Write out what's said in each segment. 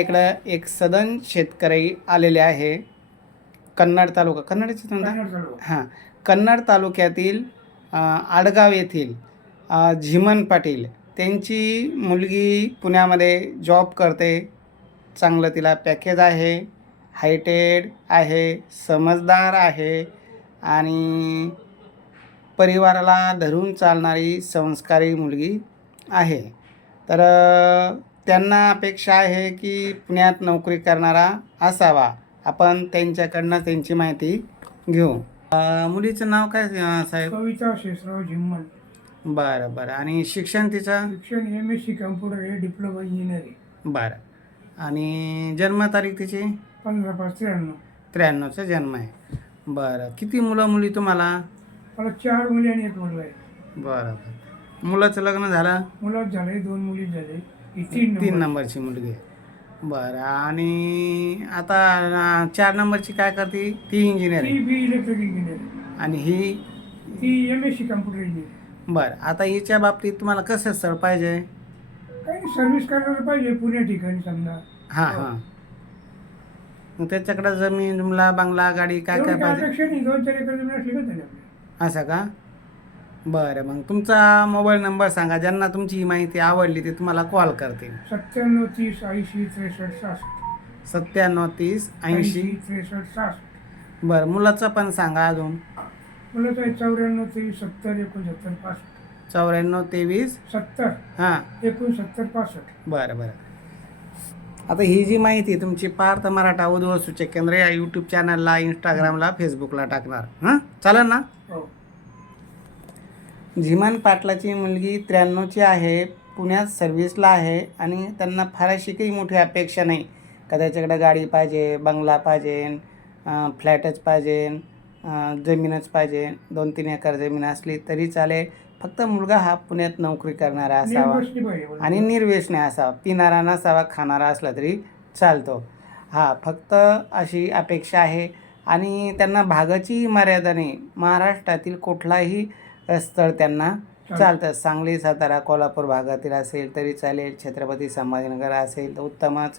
इकडं एक सदन शेतकरी आलेले आहे. कन्नड तालुका कन्नडचे हां. कन्नड तालुक्यातील आडगाव येथील झिमन पाटील त्यांची मुलगी पुण्यामध्ये जॉब करते. चांगलं तिला पॅकेज आहे हायटेड आहे समजदार आहे आणि परिवाराला धरून चालणारी संस्कारी मुलगी आहे. तर त्यांना अपेक्षा आहे की पुण्यात नोकरी करणारा असावा. आपण त्यांच्याकडनं त्यांची माहिती घेऊ. मुलीचं नाव काय साहेब? कविता शेषराव झिम्मन बरं बरं. आणि शिक्षण तिचं? शिक्षण एम एस सी कम्प्युटर आहे डिप्लोमा इंजिनिअरिंग. बरं. आणि जन्मतारीख तिची? पंधरा पाच त्र्याण्णव. त्र्याण्णवचा जन्म आहे. बरं. किती मुलं मुली तुम्हाला? मला चार मुली आणि एक मुलगा आहे. बरं बरं. मुलाचं लग्न झालं? मुलात झाले दोन मुली झाले. ही तीन तीन नंबर नंबरची मुलगी आहे. बरं आणि आता अ, चार नंबरची काय करते? ती इंजिनियर ती आहे बी इलेक्ट्रिक इंजिनिअरिंग आणि ही? ती M S C computer engineering बरं आता हिच्या बाबतीत तुम्हाला कसं स्थळ पाहिजे? काही सर्व्हिस करणार पाहिजे पुण्या ठिकाणी समजा. हां हां. मग त्याच्याकडं जमीन जुमला बंगला गाडी काय काय एवढी काय पाहिजे? अपेक्षा नाही. दोन चार एकर जमीन असली का झाली आपल्याला असं का? बरं मग तुमचा मोबाईल नंबर सांगा ज्यांना तुमची ही माहिती आवडली ते तुम्हाला कॉल करतील. सत्त्याण्णव तीस ऐंशी त्रेसष्ट सहासष्ट सत्त्याण्णव तीस ऐंशी. त्रेसष्ट सहासष्ट बरं मुलाचं पण सांगा अजून. मुलाचं आहे चौऱ्याण्णव तेवीस सत्तर एकोणसत्तर पासष्ट. चौऱ्याण्णव तेवीस. सत्तर. हां. एकोणसत्तर पासष्ट. बरं बरं. आता ही जी माहिती आहे तुमची पार्थ मराठा उद्भव सूचक केंद्र या यूट्यूब चॅनलला इंस्टाग्रामला फेसबुकला टाकणार. हां? चालेल ना? हो. झिमान पाटलाची मुलगी त्र्याण्णवची आहे पुण्यात सर्व्हिसला आहे आणि त्यांना फार अशी काही मोठी अपेक्षा नाही. का त्याच्याकडे गाडी पाहिजे बंगला पाहिजे फ्लॅटच पाहिजे जमीनच पाहिजे दोन तीन एकर जमीन असली तरी चालेल. फक्त मुलगा हा पुण्यात नोकरी करणारा असावा. आणि निर्व्यसनी असावा. पिणारा नसावा खाणारा असला तरी चालतो. हा फक्त अशी अपेक्षा आहे. आणि त्यांना भागाची मर्यादा नाही. महाराष्ट्रातील कुठलाही स्थळ त्यांना चालतं. सांगली सातारा कोल्हापूर भागातील असेल तरी चालेल. छत्रपती संभाजीनगर असेल तर उत्तमच.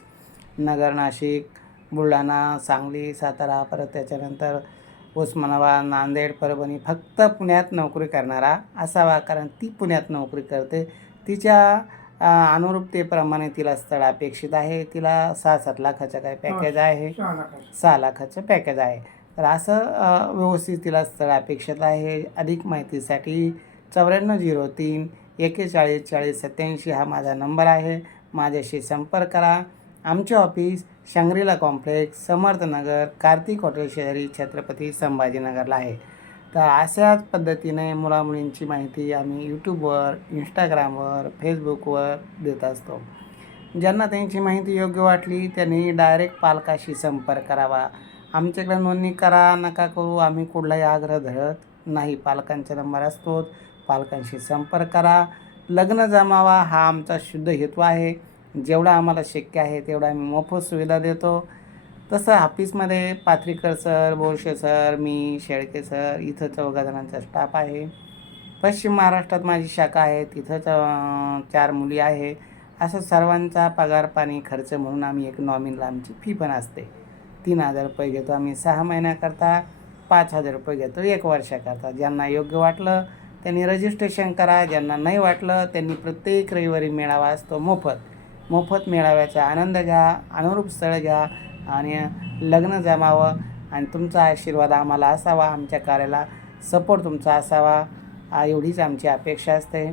नगर नाशिक बुलढाणा सांगली सातारा परत त्याच्यानंतर उस्मानाबाद नांदेड परभणी. फक्त पुण्यात नोकरी करणारा असावा कारण ती पुण्यात नोकरी करते. तिच्या अनुरूपतेप्रमाणे तिला स्थळ अपेक्षित आहे. तिला सहा सात लाखाचं काय पॅकेज आहे. सहा लाखाचं. सहा लाखाचं पॅकेज आहे. तर असं व्यवस्थित तिला स्थळ अपेक्षित आहे. अधिक माहितीसाठी चौऱ्याण्णव झिरो तीन एकेचाळीस चाळीस सत्याऐंशी हा माझा नंबर आहे. माझ्याशी संपर्क करा. आमचे office Shangrila complex Samarthnagar Kartik hotel शहरी छत्रपती संभाजीनगरला आहे. तर अशाच पद्धतीने मुलामुलींची माहिती आम्ही यूट्यूबवर इंस्टाग्रामवर फेसबुकवर देत असतो. ज्यांना त्यांची माहिती योग्य वाटली त्यांनी डायरेक्ट पालकाशी संपर्क करावा. आमच्याकडे नोंदणी करा नका करू. आम्ही कुठलाही आग्रह धरत नाही. पालकांचा नंबर असतोच. पालकांशी संपर्क करा. लग्न जमावा हा आमचा शुद्ध हेतू आहे. जेवढा आम्हाला शक्य आहे तेवढा आम्ही मोफत सुविधा देतो. तसं ऑफिसमध्ये पाथरीकर सर बोरशे सर मी शेळके सर इथं चौघा जणांचा स्टाफ आहे. पश्चिम महाराष्ट्रात माझी शाखा आहे. तिथं चार मुली आहे. असं सर्वांचा पगार पाणी खर्च म्हणून आम्ही एक नॉमिनला आमची फी पण असते. तीन हजार रुपये घेतो. आम्ही सहा महिन्याकरता पाच हजार रुपये घेतो. एक वर्षाकरता. ज्यांना योग्य वाटलं त्यांनी रजिस्ट्रेशन करा. ज्यांना नाही वाटलं त्यांनी प्रत्येक रविवारी मेळावा असतो. मोफत. मोफत मेळाव्याचा आनंद घ्या अनुरूप स्थळ घ्या आणि लग्न जमावं आणि तुमचा आशीर्वाद आम्हाला असावा. आमच्या कार्याला सपोर्ट तुमचा असावा. एवढीच आमची अपेक्षा असते.